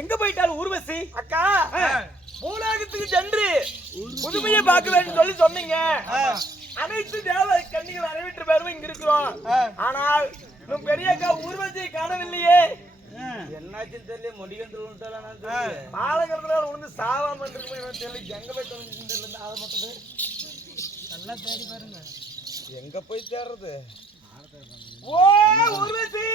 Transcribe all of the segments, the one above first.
எங்க போயிட்டாலும் ஊர்வசி அக்கா பூலோகத்துக்கு சென்று புதுமையை பார்க்க வேண்டும் சொல்லி சொன்னீங்க. அனைத்து தேவ கண்ணிகள் அனைவிட்டு பேரும் இங்க இருக்கிறோம். ஆனால் நம் பெரிய அக்கா ஊர்வசியை காணவில்லையே. என்னாச்சுன்னு தெரியல. முடிகின்ற பாலகரத்துல உணர்ந்து சாவாம இருக்குமே தெரியல. எங்க போய் தொலைஞ்சிட்டு அதை மட்டும் நல்லா தேடி பாருங்க. எங்க போய் தேடுறது? ஓ ஊர்வசி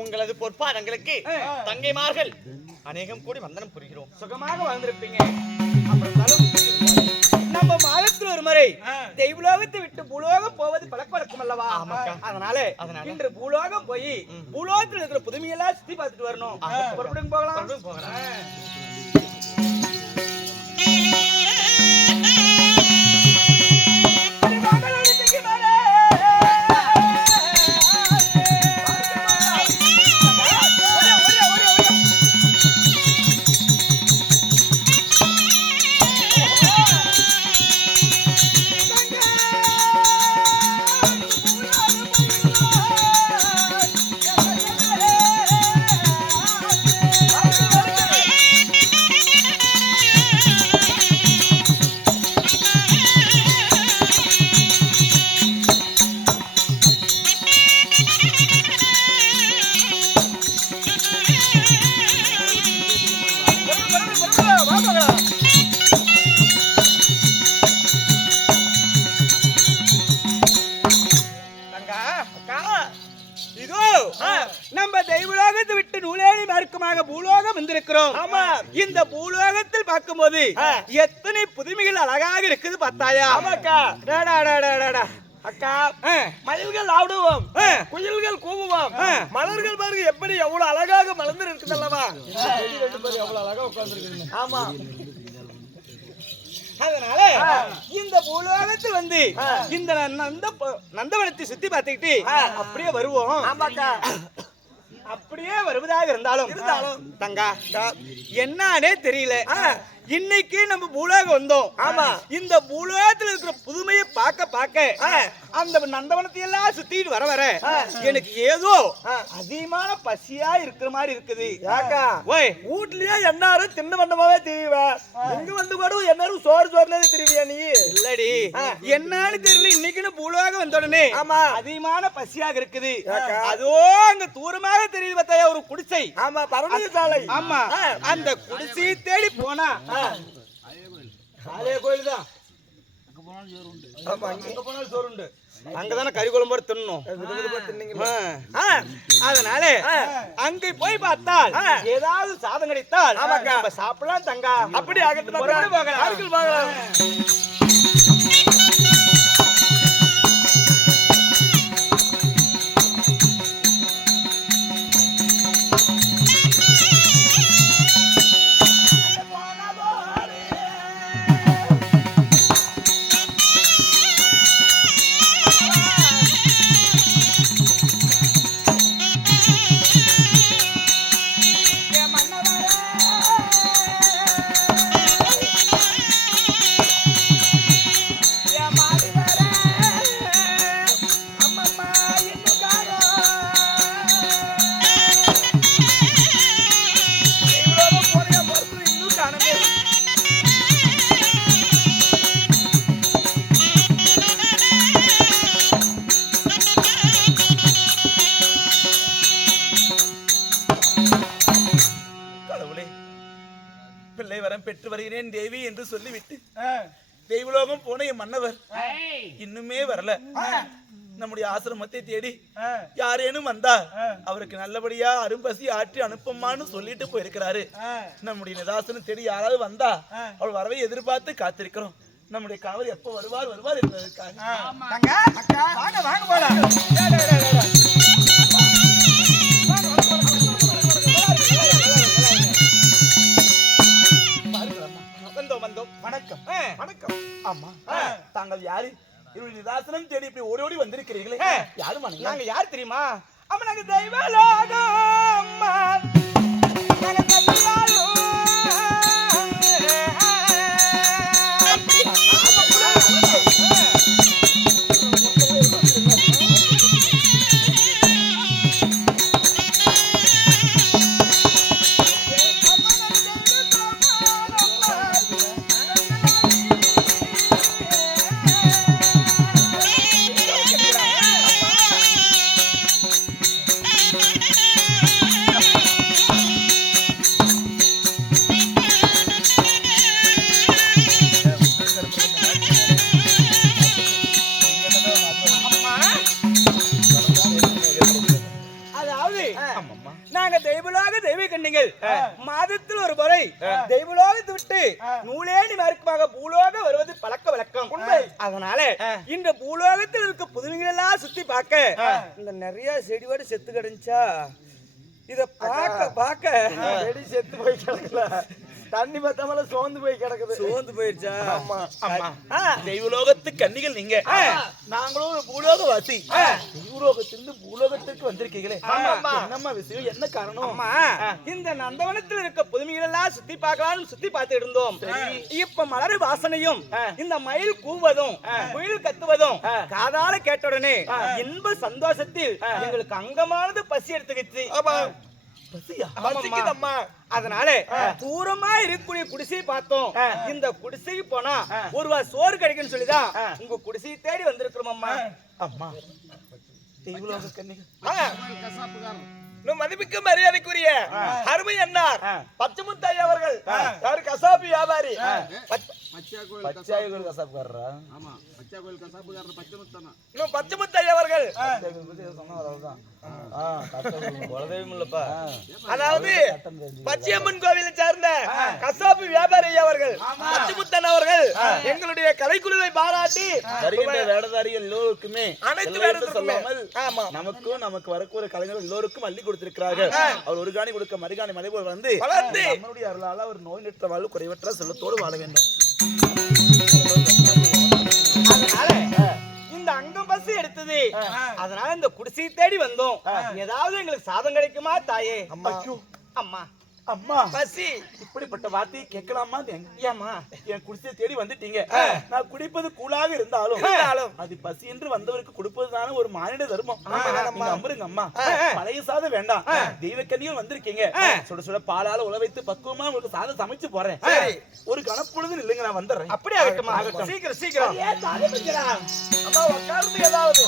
உங்களது பொற்பாதங்களுக்கு தங்கைமார்கள் அநேகம் கூடி வந்தனம் புரிகிறோம். சுகமாக வாழ்ந்திருப்பீங்க. நம்ம மாதத்தில் ஒரு முறை தெய்வலோகத்தை விட்டு பூலோகம் போவது பழக்கம் அல்லவா? அதனால இன்று பூலோகம் போய் பூலோகத்தில் இருக்கிற புதுமையெல்லாம் சுத்தி பார்த்துட்டு வரணும். போகலாம். இந்த பூலோகத்தில் பார்க்கும்போது எத்தனை புதுமைகள் அழகாக இருக்குது பார்த்தாயா? அக்கா மயில்கள் ஆடுவோம், குயில்கள் கூவுவோம், மலர்கள் பாருங்க எப்படி எவ்வளவு அழகாக மலர்ந்து இருக்குது அல்லவா? எவ்வளவு அழகா உட்கார்ந்து. ஆமா, அதனால இந்த பூலோகத்தில் வந்து இந்த நந்தவனத்தை சுத்தி பார்த்துக்கிட்டு அப்படியே வருவோம். ஆமாக்கா, அப்படியே வருவதாக இருந்தாலும் தங்கா என்னன்னே தெரியல. இன்னைக்கு நம்ம பூலோகம் வந்தோம். ஆமா, இந்த பூலோகத்தில் இருக்கிற புதுமையை பார்க்க அந்த நந்தவனத்தை எல்லாம் சுத்திட்டு வர எனக்கு ஏதோ அதிகமான பசியா இருக்கிற மாதிரி இருக்குது. யாக்கா ஓய், வீட்லயே எல்லாரும் தின்ன வண்ணமாவே திரிவேன், இங்க வந்து கூட எல்லாரும் சோறுல திரிவியா நீ? இல்லடி, என்னன்னு தெரியல. இன்னைக்குன்னு பூலோகம் வந்த உடனே ஆமா அதிகமான பசியாக இருக்குது. அதோ அங்க தூரமாக தெரியுது பார்த்தாயா ஒரு குடிசை. ஆமா, பரமதி சாலை. ஆமா, அந்த குடிசையை தேடி போனா அதே கோயில் தான். அங்க போனாலும் சோறு உண்டு. அங்கதானே கறி குழம்போடு தின்னோம். அதனால அங்க போய் பார்த்தால் ஏதாவது சாதம் கிடைத்தால் நம்ம சாப்பிடலாம் தங்கா. அப்படி அகத்து போகலாம். பெற்று வருகிறேன் தேவி என்று சொல்லிவிட்டு தெய்வலோகம் போன என் மன்னவர் இன்னுமே வரல. நம்முடைய ஆசிரமத்தை தேடி யாரேனும் வந்தா அவருக்கு நல்லபடியா அரும்பசி ஆற்றி அனுப்பமான்னு சொல்லிட்டு போயிருக்கிறாரு. நம்முடைய நிதாசனம் தேடி யாராவது வந்தா அவள் வரவை எதிர்பார்த்து காத்திருக்கிறோம். நம்முடைய கணவர் எப்ப வருவார் என்பதற்காக. வணக்கம். வணக்கம். ஆமா, தாங்கள் யாரு? இவருடைய நிதாசனம் தேடி இப்படி ஓடி ஓடி வந்திருக்கிறீர்களே, யாரும் நாங்க யார் தெரியுமா? அம்மா, நாங்க தெய்வலோகம். நாங்க தெய்வலோக தெய்வ கண்ணிகள் மாதத்தில் ஒரு முறை தெய்வலோகத்தை விட்டு நூலேணி மார்க்கமாக பூலோக வருவது பழக்க வழக்கம். அதனால இந்த பூலோகத்தில் இருக்க புதுமைகள் எல்லாம் சுத்தி பார்க்க இந்த நிறைய செடியோடு செத்து கிடந்துச்சா இத பார்க்க செடி செத்து போய் கிடக்கல, தண்ணி பத்தாமல சோர்ந்து போய் கிடக்குது. சோர்ந்து போயிருச்சா? ஆமா. தெய்வலோகத்து கன்னிகள் நீங்க, நாங்களும் ஒரு பூலோக வாசி. தெய்வலோகத்திலிருந்து பூலோகத்திற்கு வந்திருக்கீங்களே, என்னம்மா விஷயம், என்ன காரணம்? இந்த நந்தவனத்தில் இருக்க புதுமைகள் எல்லாம் சுத்தி பார்க்கலாம் சுத்தி பார்த்து இருந்தோம். இப்ப மலர் வாசனையும் இந்த மயில் கூவதும் குயில் கத்துவதும் காதால கேட்ட உடனே இன்ப சந்தோஷத்தில் எங்களுக்கு அங்கமானது பசி எடுத்துக்கிச்சு. அதனால தூரமா இருக்கக்கூடிய குடிசையை பார்த்தோம். இந்த குடிசைக்கு போனா ஒருவா சோறு கிடைக்குன்னு சொல்லிதான் உங்க குடிசையை தேடி வந்திருக்கிறோம். அம்மா அம்மா தெய்வலோக கன்னிகள் மதிப்புக்கு மரியாதைக்குரிய அருமை அண்ணார் பச்சைமுத்தாய் அவர்கள், யாரு கசாப்பு வியாபாரி, பச்சையாகோயில் கசாப்புக்காரரா? ஆமா, பச்சையாகோயில் கசாப்புக்காரர் பச்சைமுத்தாய் அவர்கள். அதாவது பச்சையம்மன் கோவிலை சார்ந்த கசாப்பு வியாபாரி அவர்கள் பச்சைமுத்தன் அவர்கள் எங்களுடைய கலைக்குழுவை பாராட்டி வருகின்ற வேடதாரிகள் எல்லோருக்குமே அனைத்து வேடத்திற்குமே ஆமா நமக்கும் நமக்கு வரக்கூடிய கலைஞர்கள் எல்லோருக்கும் அள்ளி கொடுத்திருக்கிறார்கள். அவர் ஒரு காணி கொடுக்க மறுகாணி மலை போல் வந்து வளர்ந்து நம்மளுடைய அருளால ஒரு நோய் நிற்ற வாழ்வு குறைவற்ற செல்வத்தோடு வாழ வேண்டும். அதனால இந்த அங்கம் பஸ் எடுத்தது, அதனால இந்த குடிசை தேடி வந்தோம். ஏதாவது எங்களுக்கு சாதம் கிடைக்குமா தாயே? அம்மா அம்மா அம்மா பசி இப்படிப்பட்ட வார்த்தையை கேட்கலாமா? ஏம்மா என் குடிசையை தேடி வந்துட்டீங்க. நான் குடிப்பது கூழாக இருந்தாலும் அது பசி என்று வந்தவருக்கு கொடுப்பதுதான ஒரு மானிட தர்மம். நீங்க அம்பருங்க அம்மா, பழைய சாதம் வேண்டாம், தெய்வ கன்னியும் வந்திருக்கீங்க. சுட சுட பாலால உல வைத்து பக்குவமா உங்களுக்கு சாதம் சமைச்சு போறேன். ஒரு கணப்பொழுது இல்லைங்க, நான் வந்துடுறேன். அப்படி ஆகட்டுமா? சீக்கிரம் சீக்கிரம். அம்மா உட்கார்ந்து ஏதாவது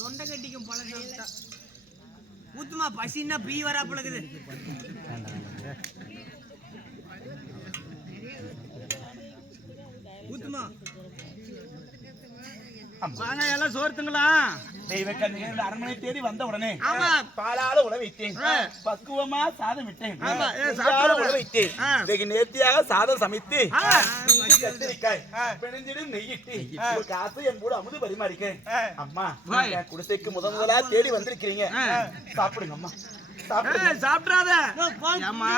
தொண்டை கட்டிக்கும் பழம் சாப்பிட்டா ஊத்துமா பசின்னா பீ வராப்புல இருக்குது. ஊத்துமா வாங்க எல்லாம் சோறுத்துங்களா? தெய்வ கன்னிகள் அரண்மனை தேடி வந்த உடனே ஆமா. பாலால உல வைத்தேன், பக்குவமா சாதம் விட்டேன், ஆமா. சாதம் உல வைத்தேன், வெகு நேர்த்தியாக சாதம் சமைத்து ஆ. இஞ்சி கத்திரிக்காய் பிணைந்திடும் நெய்யிட்டு ஒரு காசு என் கூட அமுது பரிமாறிக்க. அம்மா என் குடிசைக்கு முதலா தேடி வந்திருக்கிறீங்க, சாப்பிடுங்க அம்மா சாப்பிடுங்க. சாப்பிடாத ஏம்மா,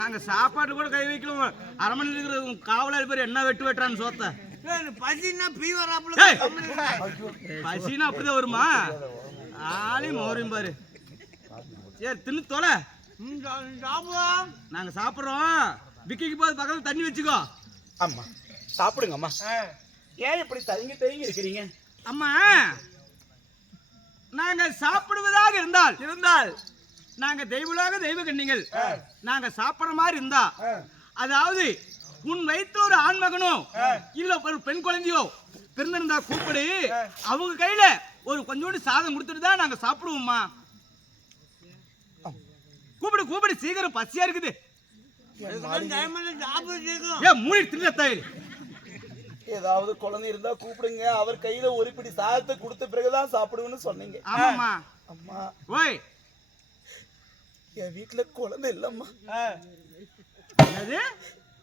நாங்க சாப்பாட்டு கூட கை வைக்கல. அரமணி இருக்கிற காவலாளி பேர் என்ன வெட்டு வெட்டுறான்னு சோத்த. பசின்னா பீ வராப்புல பசினா அப்படிதான் வருமா? ஆளையும் மோரையும் பாரு. சரி தின்னு தொலை. நாங்க சாப்பிடுறோம். விக்கிக்கு போது பக்கத்துல தண்ணி வச்சுக்கோ. அம்மா சாப்பிடுங்க அம்மா. ஏன் இப்படி தயங்கி தயங்கி இருக்கிறீங்க? அம்மா, நாங்க சாப்பிடுவதாக இருந்தால் நாங்க தெய்வலாக தெய்வ கன்னிகள். நாங்க சாப்பிடுற மாதிரி இருந்தா, அதாவது உன் வயிற்று ஒரு ஆண் மகனோ இல்ல ஒரு பெண் குழந்தையோ பிறந்திருந்தா கூப்பிடு, அவங்க கையில ஒரு கொஞ்சோண்டு சாதம் கொடுத்துட்டு தான் நாங்க சாப்பிடுவோம்மா. கூப்பிடு கூப்பிடு, சீக்கிரம் பசியா இருக்குது. ஏன் மூணு தின்னத்தாயில் ஏதாவது குழந்தை இருந்தா கூப்பிடுங்க, அவர் கையில ஒரு பிடி சாதத்தை கொடுத்த பிறகுதான் சாப்பிடுவேன்னு சொன்னீங்க. ஆமாம்மா. அம்மா ஓய், என் வீட்டுல குழந்தை இல்லம்மா. என்னது?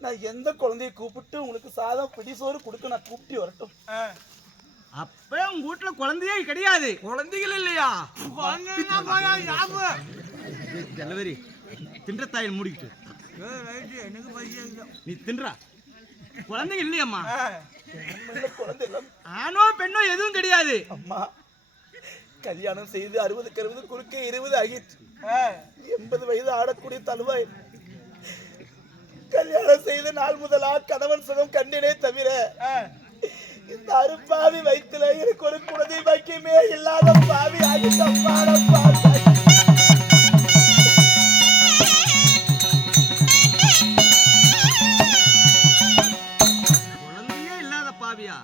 நான் எந்த குழந்தைய கூப்பிட்டு உங்களுக்கு சாதம் பிடி சோறு கொடுக்க நான் கூப்பிட்டு வரட்டும்? அப்ப உங்க வீட்டுல குழந்தையே கிடையாது. குழந்தைகள் இல்லையா? டெலிவரி தின்ற தாயில் மூடிக்கிட்டு எனக்கு பசி ஆகுது. நீ தின்றா. குழந்தைங்க இல்லையம்மா. குழந்தை இல்ல ஆணோ பெண்ணோ எதுவும் கிடையாது. அம்மா. கல்யாணம் செய்து 60 60 குறுக்கே 20 ஆகிட்டு 80 வயது ஆடக்கூடிய தழுவாய். கல்யாணம் செய்த நாள் முதலா கணவன் சுகம் கண்டினே தவிர இந்த அருப்பாவி வயிற்றுல எனக்கு ஒரு குழந்தை பாக்கியமே இல்லாத பாவி ஆகிட்டப்பாட பாவி. குழந்தையே இல்லாத பாவியா?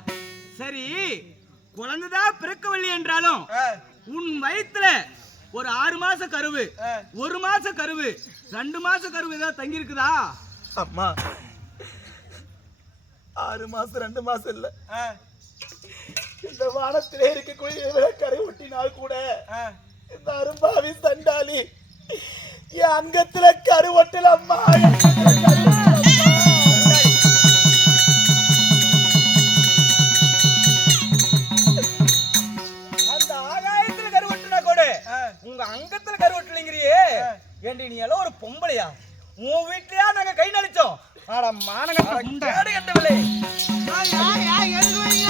சரி, குழந்தைதான் பிறக்கவில்லை என்றாலும் உன் வயிற்றுல ஒரு 6 மாச கருவு, 1 மாச கருவு, 2 மாச கருவு ஏதாவது தங்கி இருக்குதா? அம்மா 6 மாசம் 2 மாசம் இல்ல, இந்த வானத்திலே இருக்கக்கூடிய கரை ஒட்டினால் கூட இந்த அரும்பாவி சண்டாளி என் அங்கத்துல கரு ஒட்டல அம்மா. அந்த ஆகாயத்துல கருவட்டுனா கூட உங்க அங்கத்துல கருவட்டலைங்கிறியே. ஏண்டி நீ எல்லாம் ஒரு பொம்பளையா? உன் வீட்லயா நாங்க கை நடிச்சோம்? ஆட மானங்கட்ட முண்டை கட்டவில்லை. எதுக்கு வரீங்க?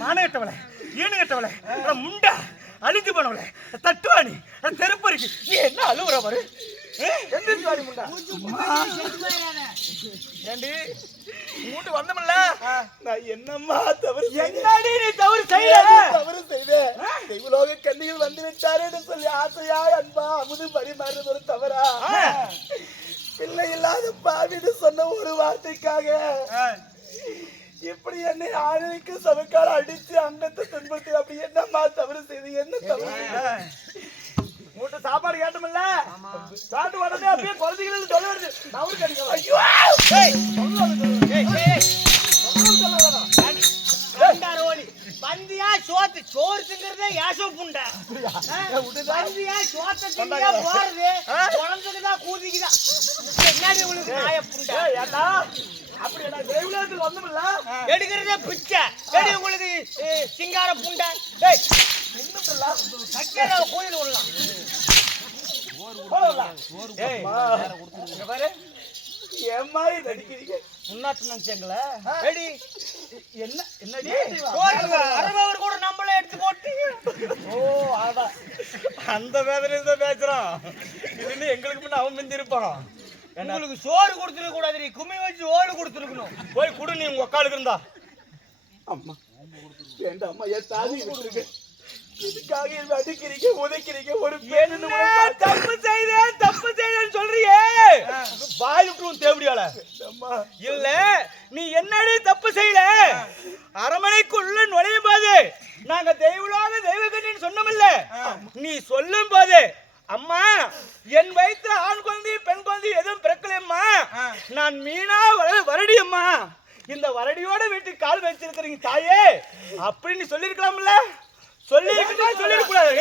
மானகட்டவளை, ஈனகட்டவளை, முண்டா, அழிஞ்சு போனவளை, தட்டுவாணி, தெருப்பறிக்கு நீ என்ன அழுவுற பாரு. எந்திரிச்சு வாடி முண்டா. ஏண்டி மூட்டு வந்தமில்ல நான் என்னம்மா தவறு என்னடி நீ தவறு செய்ய தவறு செய்தேன் தெய்வலோக கண்ணிகள் வந்து விட்டாருன்னு சொல்லி ஆசையா அன்பா அமுது பரிமாறுறது ஒரு தவறா பிள்ளை இல்லாத பாவின்னு சொன்ன ஒரு வார்த்தைக்காக இப்படி என்னை ஆணைக்கு சமைக்கால அடிச்சு அங்கத்தை துன்புறுத்தி அப்படி என்னம்மா தவறு செய்து என்ன தவறு உங்கள்கிட்ட சாப்பாடு கேட்டோம்ல சாப்பிட்டு உடனே அப்படியே குழந்தைகள் சொல்ல வருது தவறு கிடைக்கும் ஐயோ பந்தியா சோத்து சோறு திங்கிறதே யாசோ புண்டை பந்தியா சோத்த திங்கியா போறது குழந்தைக்குதான் கூதிக்குதான் என்னடி உங்களுக்கு நாய புண்டை ஏண்டா அப்படி என்ன தெய்வலோகத்தில் வந்தோம்ல எடுக்கிறதே பிச்சை எடி உங்களுக்கு சிங்கார புண்டை சக்கரை கோயில் விடலாம் என் மாதிரி நடிக்கிறீங்க முன்னாட்டு நினைச்சீங்களா எடி என்ன என்னடி அரபவர் கூட நம்மளே எடுத்து போட்டு ஓ அதான் அந்த வேதனையில தான் பேசுறான் இது எங்களுக்கு முன்ன அவன் மிந்திருப்பான் உங்களுக்கு சோறு கொடுத்துருக்க கூடாது நீ கும்மி வச்சு ஓடு கொடுத்துருக்கணும் போய் குடு நீ உங்க அக்காளுக்கு இருந்தா அம்மா வேண்டாம்மா என் தாதி விட்டுருங்க இதுக்காக என்ன அடிக்கிறீங்க உதைக்கிறீங்க ஒரு பேனு தப்பு செய்தேன்னு சொல்றியே வாய் விட்டுருவோம் தேவடியால அம்மா இல்ல நீ என்னடி தப்பு செய்யல அரமனைக்குள்ள நுழையும் போது நாங்க தெய்வலோக தெய்வகண்ணின்னு சொன்னோம்ல நீ சொல்லும் போது அம்மா என் வயிற்றுல ஆண் குழந்தை பெண் குழந்தை எதுவும் பிறக்கலையம்மா நான் மீனா வரடி அம்மா இந்த வரடியோட வீட்டுக்கு கால் வச்சிருக்கிறீங்க தாயே அப்படின்னு சொல்லிருக்கலாம்ல சொல்லிருக்கூடாது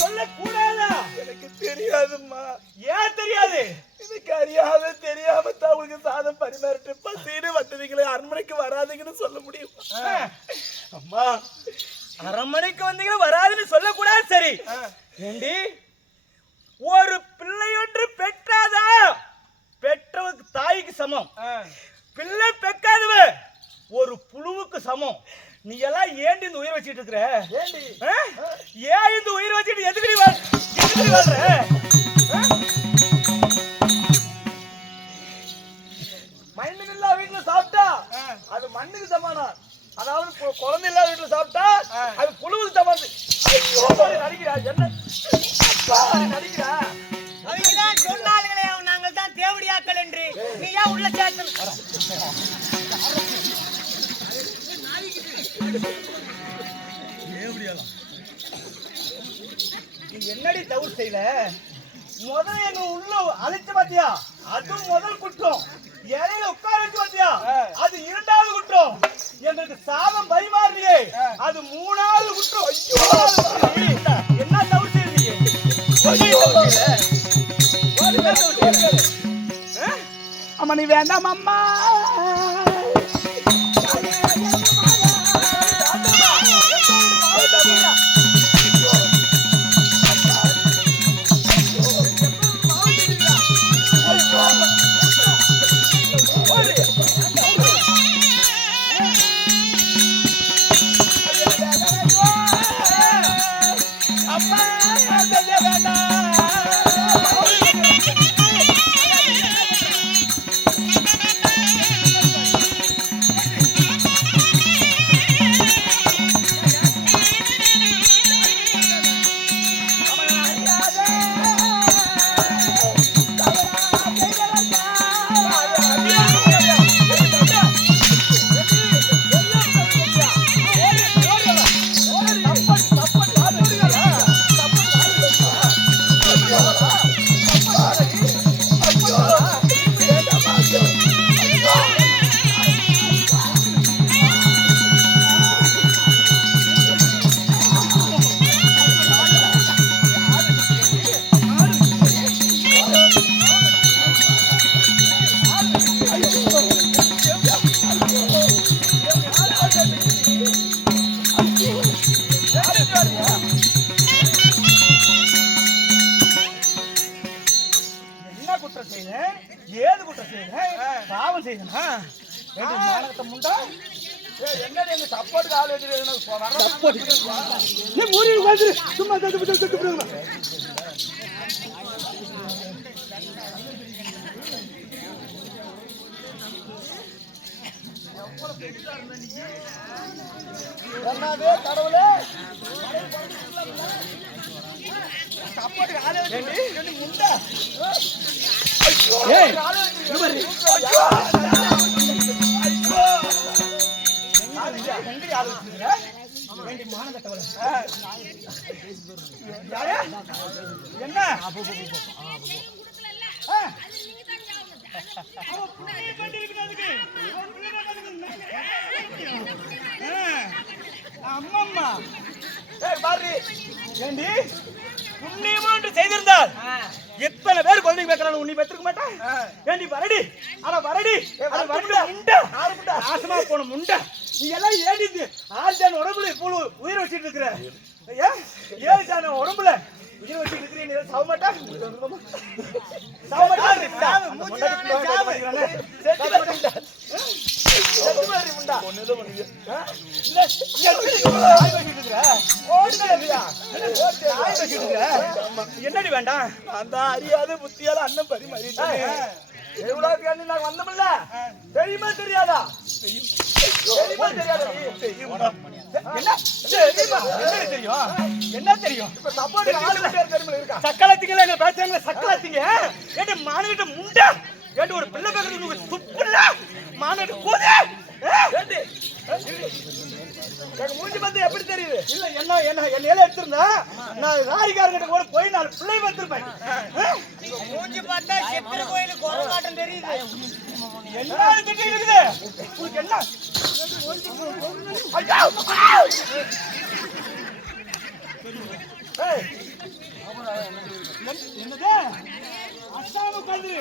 சொல்லக்கூடாதா எனக்கு தெரியாதும்மா ஏன் தெரியாது எனக்கு தெரியாம தான் உங்களுக்கு சாதம் பரிமாறிட்டு பசீனு வந்தீங்களே அரண்மனைக்கு வராதீங்கன்னு சொல்ல முடியும் அம்மா அரண்மனைக்கு வந்தீங்கன்னா வராதுன்னு சொல்லக்கூடாது சரி ஏண்டி ஒரு பிள்ளையொன்று பெற்றாதா பெற்றவருக்கு தாய்க்கு சமம் பிள்ளை பெக்காதவ ஒரு புழுவுக்கு சமம் நீ எல்லாம் ஏண்டி இந்த உயிர் வச்சிட்டு இருக்கிற ஏன் இந்த உயிர் வச்சிட்டு எதுக்கு வாழ்ற மண்ணுக்கு இல்லா வீட்டுல சாப்பிட்டா அது மண்ணுக்கு சமானம் அதாவது குழந்தை இல்லாத வீட்டுல சாப்பிட்டா அது புழுவுக்கு சமானம் நடிக்கிறா என்ன நடிக்கிறா அவங்கதான் சொன்னார்களே நாங்கள் தான் தேவடியாக்கள் என்று நீ ஏன் உள்ள சேர்த்து நீ என்னடி தவறு செய்யல முதல்ல எங்க உள்ள அழைச்சு பாத்தியா அது முதல் குற்றம் இலையில உட்கார வச்சு பாத்தியா அது இரண்டாவது குற்றம் எங்களுக்கு சாதம் பரிமாறியே அது மூணாவது குற்றம் ஐயோ என்ன தவறு செய்யறீங்க அம்மா நீ வேண்டாம் அம்மா ஏது குற்றம் செய்யறேன் பாவம் செய்யணுமா மானகத்தை முண்டா என்னடி எங்க சப்போர்ட் ஆள் வச்சிருக்கேன் சும்மா என்னவே கடவுளே ஏய் இங்க பாரு. என்ன அம்மம்மா பாரு ஏண்டி புண்ணியமா ஒன்று செய்திருந்தால் எத்தனை பேர் குழந்தைங்க பேசுறாங்க உன்னை பெற்றுக்க மாட்டான் ஏண்டி வரடி ஆனா வரடி அது வரடி முண்டா நாசமா போன முண்டா நீ எல்லாம் ஏடிது ஆர்ஜான உடம்புல இப்போ உயிர் வச்சிட்டு இருக்கிற ஏழு உடம்புல உயிர் வச்சிட்டு இருக்கிற நீ சாவ மாட்டா என்னடி வேண்டாம் அந்த அறியாத புத்தியால அண்ணன் பரிமாறிட்டேன் எவ்வளவு நாங்க வந்தோம்ல தெரியுமா தெரியாதா தெரியுமா தெரியாதா என்ன தெரியுமா என்ன தெரியும் என்ன தெரியும் இப்ப சப்போர்ட் ஆளு பேர் தெரியுமா இருக்கா சக்கலத்திங்களா என்ன பேசுறாங்க சக்கலத்திங்க ஏண்டி மானகிட்ட முண்டா ஏண்டி ஒரு பிள்ளை பேசுறது உங்களுக்கு துப்புல மானகிட்ட கூது ஏண்டி எனக்கு மூஞ்சி பார்த்து எப்படி தெரியுது இல்ல என்ன எல்லாம் எடுத்திருந்தா நான் ராரிகாரங்கிட்ட கூட போய் 4 பிள்ளை வந்திருப்பேன் மூஞ்சி பார்த்தா சித்திர கோயிலுக்கு குரங்காட்டம் தெரியுது. என்ன கிட்ட இருக்குது உங்களுக்கு என்ன ஐயா என்னது அசாம கல்வி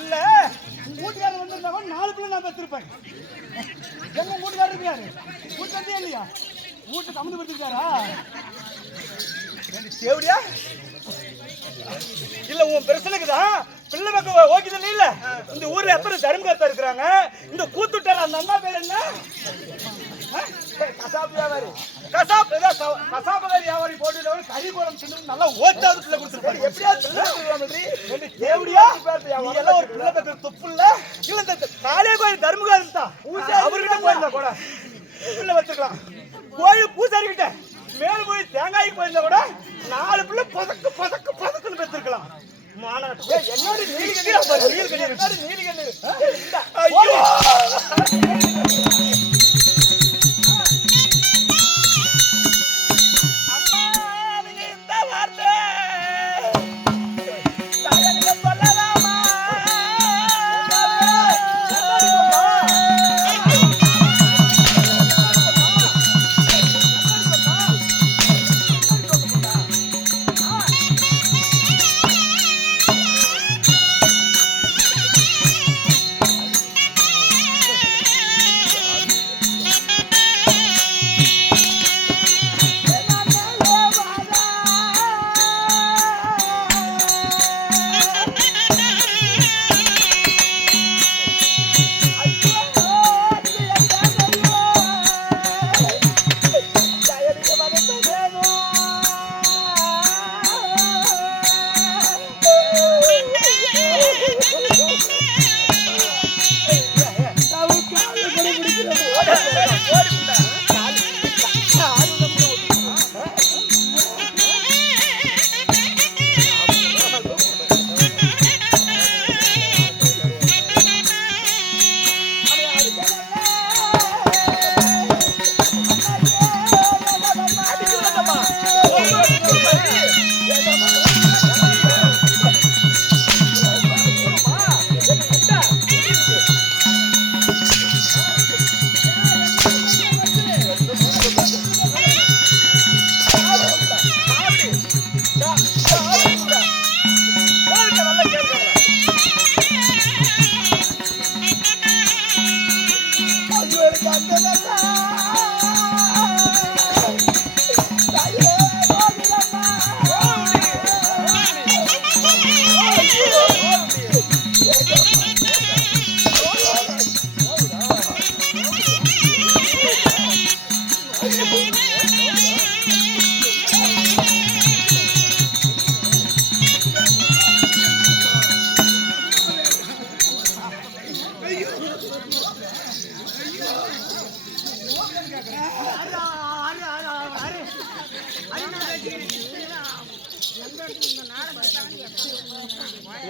இல்ல வீட்டுக்காரர் வந்திருந்தா 4 பிள்ளை நான் பெற்றிருப்பேன் எங்க வீட்டுக்காரர் இருக்காரு வீட்டுல இருந்தே இல்லையா வீட்டு சம்மந்து படுத்திருக்காரா தேவடியா இல்ல உன் பிரச்சனைக்குதான் பிள்ளை பக்கம் ஓகே இல்ல இந்த ஊர்ல எத்தனை தர்மகர்த்தா இருக்கிறாங்க இந்த கூத்துட்டார் அந்த அண்ணா பேர் என்ன கசாப் வியாபாரி கசாப் கசாபகாரி வியாபாரி போட்டு கறி குளம் தின்னு நல்லா ஓட்டாது பிள்ளை கொடுத்துருப்பாரு எப்படியா தேவடியா நீ எல்லாம் ஒரு பிள்ளை பக்கம் துப்பு இல்ல இந்த காளியா கோயில் தர்மகாரன் தான் அவர்கிட்ட போயிருந்தா கூட பிள்ளை வச்சுக்கலாம் கோயில் பூசாரி கிட்ட மேல் போய் தேங்காய்க்கு போயிருந்தா கூட 4 பிள்ளை பதக்குன்னு பெற்றிருக்கலாம் என்னோட நீலகண்ணி ஐயோ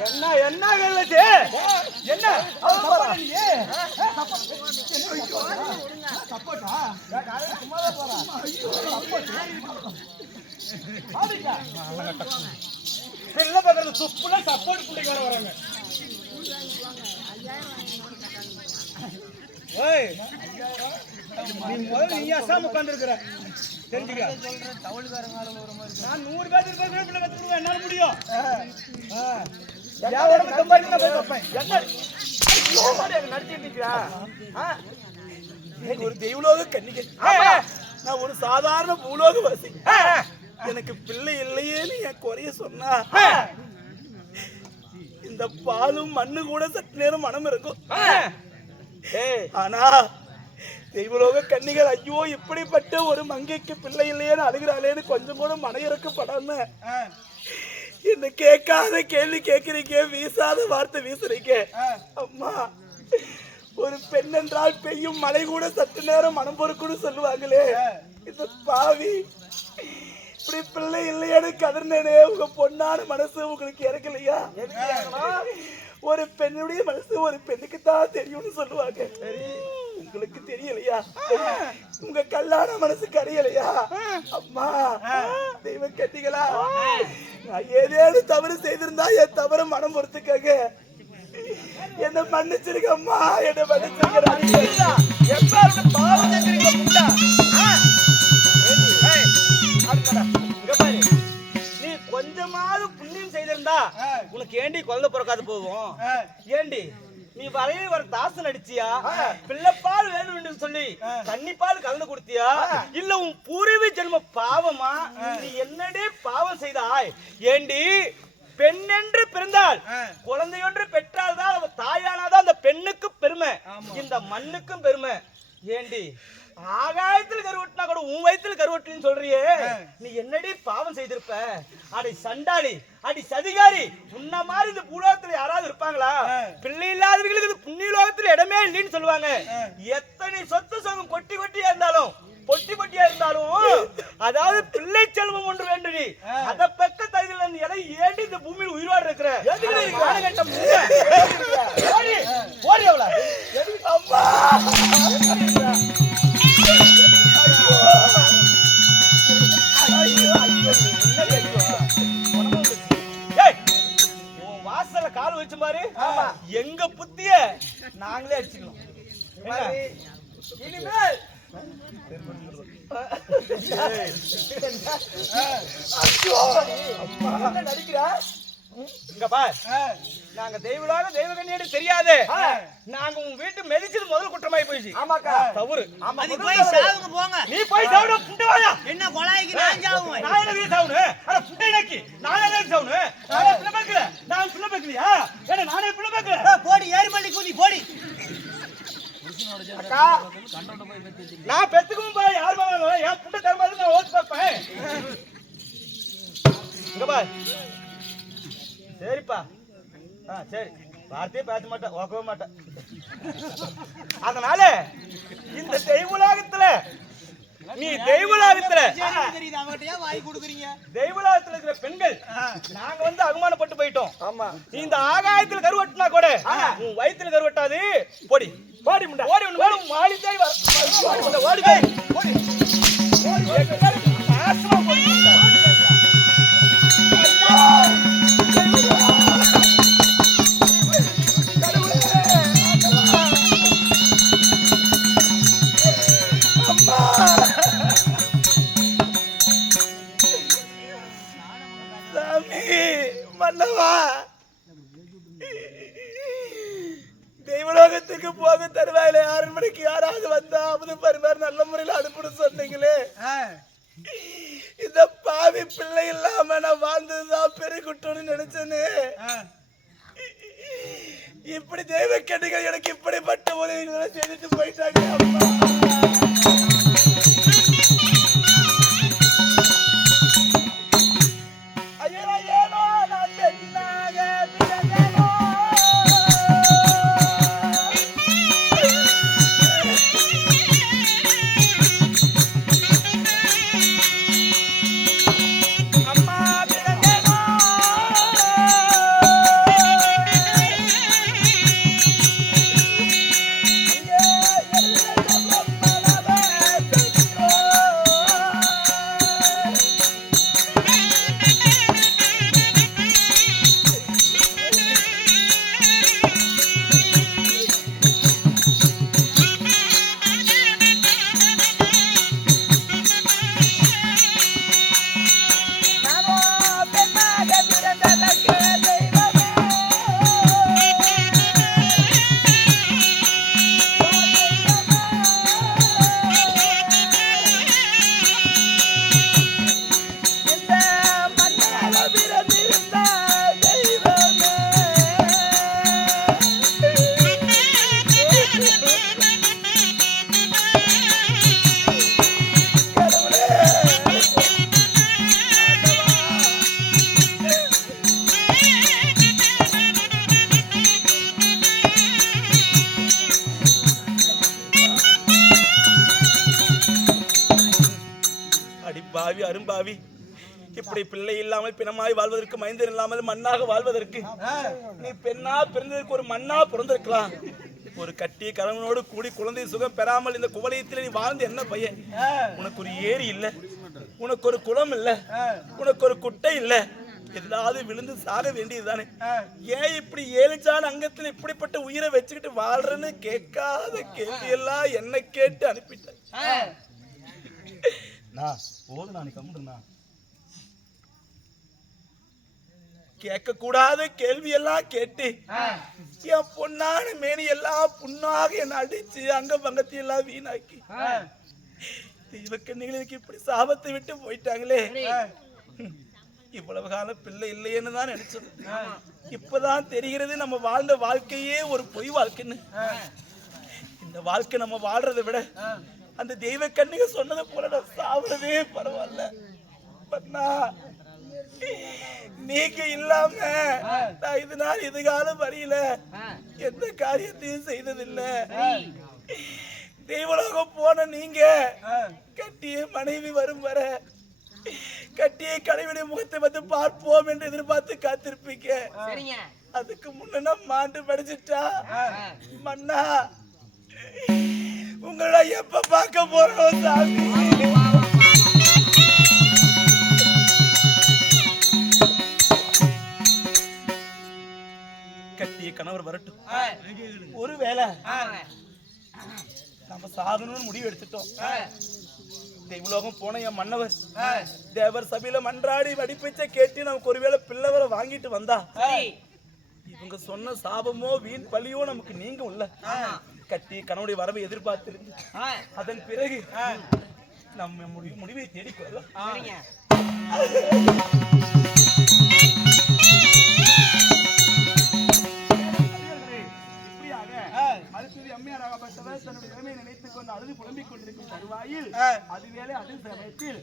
என்ன என்ன கல்லச்சு என்ன பிள்ளை பக்கத்துல துப்புல சப்போர்ட் பிள்ளைக்கார வராங்க. ஓய் நீ முதல்ல நீ அசாம உட்கார்ந்துருக்கிற தெரிஞ்சுக்க. நான் 100 பேருக்கு பிள்ளை கத்துக்குவேன் என்னால முடியும். என் உடம்பு கம்பாடி நான் போய் வைப்பேன். என்ன நடிச்சிட்டு ஒரு தெய்வலோக கன்னிகை, நான் ஒரு சாதாரண பூலோக வாசி. எனக்கு பிள்ளை இல்லையேன்னு என் குறைய சொன்னா இந்த பாலும் மண்ணு கூட சற்று நேரம் மனம் இருக்கும். ஆனா தெய்வலோக கன்னிகள் ஐயோ இப்படிப்பட்ட ஒரு மங்கைக்கு பிள்ளை இல்லையேன்னு அழுகிறாளேன்னு கொஞ்சம் கூட மனையிறக்கப்படாம என்ன கேட்காத கேள்வி கேட்கிறீங்க, வீசாத வார்த்தை வீசுறீங்க. அம்மா, ஒரு பெண் என்றால் பெய்யும் மழை கூட சற்று நேரம் மனம் பொறுக்குன்னு சொல்லுவாங்களே, இந்த பாவி இப்படி பிள்ளை இல்லையானு கதர்னே. உங்க பொண்ணான மனசு உங்களுக்கு இறக்கலையா? ஒரு பெண்ணுடைய மனசு ஒரு பெண்ணுக்கு தான் தெரியும்னு சொல்லுவாங்க. உங்களுக்கு தெரியலையா? உங்க கல்லான மனசு கரையலையா? அம்மா, தெய்வ கட்டிகளா, நான் ஏதேனும் தவறு செய்திருந்தா என் தவறு மனம் பொறுத்துக்காங்க. என்ன மன்னிச்சிருக்க அம்மா, என்ன மன்னிச்சிருக்க. நீ கொஞ்சமாவது புண்ணியம் செய்திருந்தா உனக்கு ஏண்டி குழந்தை பிறக்காது போகும்? ஏண்டி நீ வரைய வர தாசன் அடிச்சியா? பிள்ளைப்பால் வேணும் என்று சொல்லி கன்னிப்பால் கலந்து கொடுத்தியா? இல்ல உன் பூர்வீக ஜென்ம பாவமா? நீ என்னடே பாவம் செய்தாய்? ஏண்டி பெண் என்று பிறந்தால் குழந்தையொன்று பெற்றால் தான் அவ தாயானாதான் அந்த பெண்ணுக்கு பெருமை, இந்த மண்ணுக்கும் பெருமை. ஏண்டி ஆகாயத்தில் கருவட்டினா கூட உன் வயிற்றுல கருவட்டின்னு சொல்றியே, நீ என்னடி பாவம் செய்திருப்ப? அடி சண்டாளி, அடி சதிகாரி, உன்ன மாதிரி இந்த பூலோகத்துல யாராவது இருப்பாங்களா? பிள்ளை இல்லாதவர்களுக்கு புண்ணிய லோகத்துல இடமே இல்லைன்னு சொல்லுவாங்க. எத்தனை சொத்து சொகம் கொட்டி கொட்டியா இருந்தாலும் பொட்டி பொட்டியா இருந்தாலும் அதாவது பிள்ளை செல்வம் ஒன்று வேண்டுடி. அத பெக்க தகுதியில் எதை ஏண்டி இந்த பூமியில் உயிரோடு இருக்கிற ஓடி எவ்வளோ அம்மா வாசல கால் வச்சு பாரு. எங்க புத்திய நாங்களே அடிச்சுக்கணும். இனிமேல் நடிக்கிறா இங்க பார், நாங்க தெய்வலாக தெய்வகன்னியோட தெரியாது. நாங்க உங்க வீட்டு மெதிச்சது முதல் குற்றமாயி போயிடுச்சு. ஆமாக்கா, தவறு. அது போய் சாவுங்க போங்க. நீ போய் சாவுட புண்டவாயா? என்ன கொலாய்க்கு நான் சாவுவேன்? நான் என்ன சாவுனே? அட புண்டை நக்கி நான் என்ன சாவுனே? நான் பிள்ளை பேக்கல, நான் பிள்ளை பேக்கலையா? ஏன்னா நானே பிள்ளை பேக்கல. போடி ஏர்மல்லி கூதி போடி. அக்கா, நான் பெத்துக்கும் போய் யார் மேல என் புண்டை தரமாது நான் ஓட்டு பார்ப்பேன். இங்க பார், சரிப்பா, சரி, வார்த்தையே பேச மாட்டேன், ஓக்கவே மாட்டேன். அதனால இந்த தெய்வலாகத்துல நீ தெய்வலாகத்துல தெய்வலாகத்துல இருக்கிற பெண்கள் நாங்க வந்து அவமானப்பட்டு போயிட்டோம். ஆமா, நீ இந்த ஆகாயத்துல கருவட்டினா கூட உன் வயித்துல கருவட்டாது. போடி போடி முண்டா, ஓடி ஒண்ணு மாடி தாய் ஓடி ஓடி ஓடி நாசமா போடி. மன்னவா, தெய்வலோகத்துக்கு போக தருவாயில 6 மணிக்கு யாராவது வந்தா அமுது பரிமாறு நல்ல முறையில் அனுப்பின்னு சொன்னீங்களே, இந்த பாவி பிள்ளை இல்லாம நான் வாழ்ந்ததுதான் பெருகுட்டோன்னு நினைச்சேன்னு. இப்படி தெய்வ கெடுகள் எனக்கு இப்படிப்பட்ட உதவிகளை செய்துட்டு போயிட்டாங்க. அம்மா, பாவி இப்படி பிள்ளை இல்லாமல் பிணமாய் வாழ்வதற்கு மைந்தன் இல்லாமல் மண்ணாக வாழ்வதற்கு நீ பெண்ணா பிறந்ததற்கு ஒரு மண்ணா பிறந்திருக்கலாம். ஒரு கட்டிய கணவனோடு கூடி குழந்தை சுகம் பெறாமல் இந்த குவலயத்தில் நீ வாழ்ந்து என்ன பையன்? உனக்கு ஒரு ஏரி இல்ல, உனக்கு ஒரு குளம் இல்ல, உனக்கு ஒரு குட்டை இல்ல, எதாவது விழுந்து சாக வேண்டியதுதானே? ஏன் இப்படி ஏழுச்சான அங்கத்தில் இப்படிப்பட்ட உயிரை வச்சுக்கிட்டு வாழ்றன்னு கேட்காத கேள்வி எல்லாம் என்ன கேட்டு அனுப்பிட்டேன். போதும் நான் கம்முடுண்ணா. கேட்க கூடாத கேள்வி எல்லாம் கேட்டு என் பொண்ணான மேனி எல்லாம் புண்ணாக என்ன அடிச்சு அங்க பங்கத்தை எல்லாம் வீணாக்கி தெய்வக்கண்ணிகளுக்கு இப்படி சாபத்தை விட்டு போயிட்டாங்களே. இவ்வளவு காலம் பிள்ளை இல்லையேன்னு தான் நினைச்சோம். இப்பதான் தெரிகிறது நம்ம வாழ்ந்த வாழ்க்கையே ஒரு பொய் வாழ்க்கைன்னு. இந்த வாழ்க்கை நம்ம வாழ்றதை விட அந்த தெய்வ கண்ணிக சொன்னதை போல நான் சாப்பிடவே பரவாயில்ல. பண்ணா நீங்க இல்லாம நான் இது நாள் இதுகாலம் வரையில எந்த காரியத்தையும் செய்ததில்லை. தெய்வலோகம் போன நீங்க கட்டிய மனைவி வரும் வர கட்டிய கடைவிடைய முகத்தை வந்து பார்ப்போம் என்று எதிர்பார்த்து காத்திருப்பீங்க. அதுக்கு முன்ன மாண்டு படிச்சுட்டா மன்னா உங்கள எப்ப பார்க்க போறோம் சாமி? கட்டிய கணவர் வரட்டும். ஒருவேளை நம்ம சாகணும்னு முடிவு எடுத்துட்டோம். தெய்வலோகம் போன என் மன்னவர் தேவர் சபையில மன்றாடி வடிப்பிச்ச கேட்டு நமக்கு ஒருவேளை பிள்ளைவரை வாங்கிட்டு வந்தா இவங்க சொன்ன சாபமோ வீண் பழியோ நமக்கு நீங்க உள்ள கட்டி கணவனுடைய வரவை எதிர்பார்த்திருந்து அதன் பிறகு நம்ம முடிவை தேடிக்கொள்ளலாம். அம்மையாராகப்பட்டவர் தன்னுடைய இளமையை நினைத்துக் கொண்டு அழுது புலம்பிக் கொண்டிருக்கும் தருவாயில் அதுவேளை அது சமயத்தில்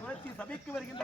குலத்தி சபைக்கு வருகின்ற